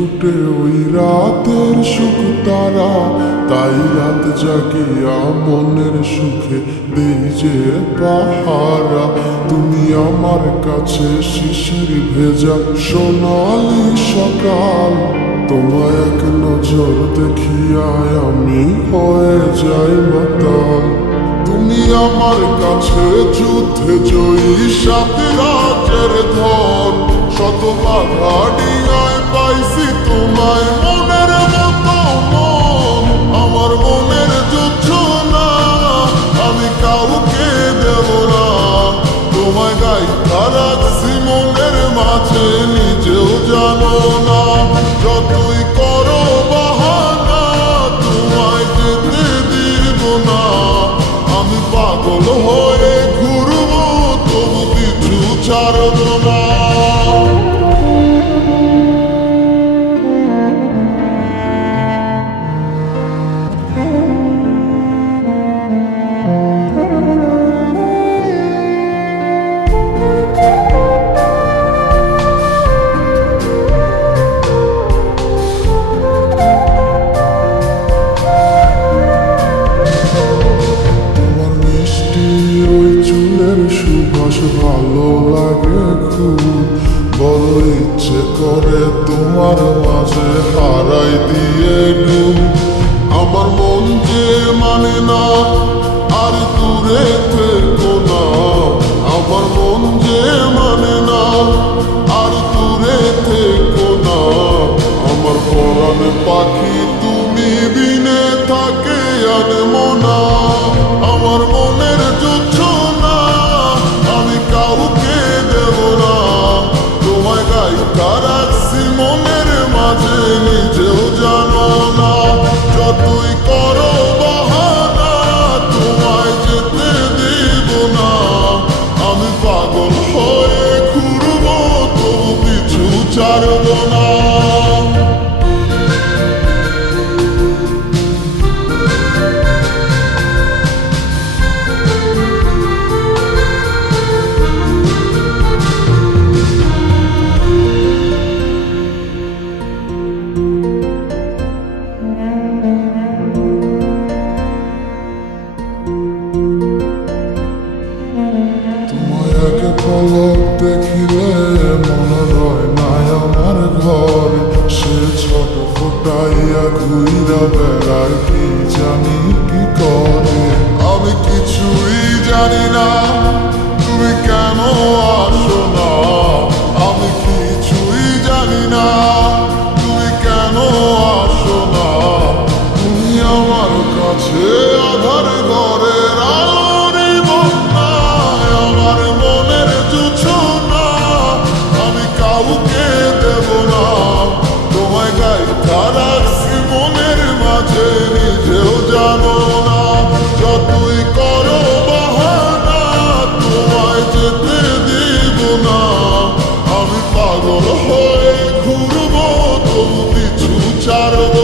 ফুটে ওই রাতের সুখ তারা, তাই রাত জাগিয়া মনের সুখে দেই যে পাহারা। তুমি আমার কাছে শিশির ভেজা সোনালি সকাল, তোমায় এক নজর দেখিয়ায় আমি হয়ে যাই মাতাল। তুমি আমার কাছে যুদ্ধে জয়ী সাত রাজের ধন, শত বাধা ডিঙায় পাইছি তোমায় মনের মতো মন। আমার মনের যুদ্ধ না আমি কাউকে দেব না, তোমায় গাইতা রাখছি মনের মাঝে নিজেও জানো না। যতই করো বাহানা তোমায় যেতে দিব না, আমি পাগল হয়ে ঘুরবো তবু কিছু ছাড়ব না। সুবাস ভালো লাগে খুব, বড় ইচ্ছে করে তোমার মাঝে হারাই দিয়ে ডুব। আমার মন যে মানে না আর দূরে থেকো না, আমার মন যে মানে না আর দূরে থেকো না। আমার পরাণ পাখি তুমি বিনে থাকে আনমো না, আমার মনের যুদ্ধ না আমি কাউকে দেব না। তোমায় গাইতা রাখছি মনের মাঝে নিজেও জানো না, যতই করো বাহানা তোমায় যেতে দেব না। আমি পাগল হয়ে ঘুরবো তবু কিছু ছাড়ব না। পলক দেখিলে মনে রয় নাই আমার ঘরে, সে ছোট ফুটাইয়া ঘুইরা বেড়ায় কি জানি কি করে। আমি কিছুই জানি না তুমি কেন আসো না, আমি কিছুই জানি না তুমি কেন আসো না। তুমি আমার কাছে আধার ঘরের আলোরই বন্যায়, আমার মনের যুদ্ধ না আমি কাউকে দেব না। তোমায় গাইতা রাখছি মনের মাঝে নিজেও জানো না, যতই করো বাহানা তোমায় যেতে দিব না। আমি পাগল হয়ে ঘুরবো তবু কিছু ছাড়ব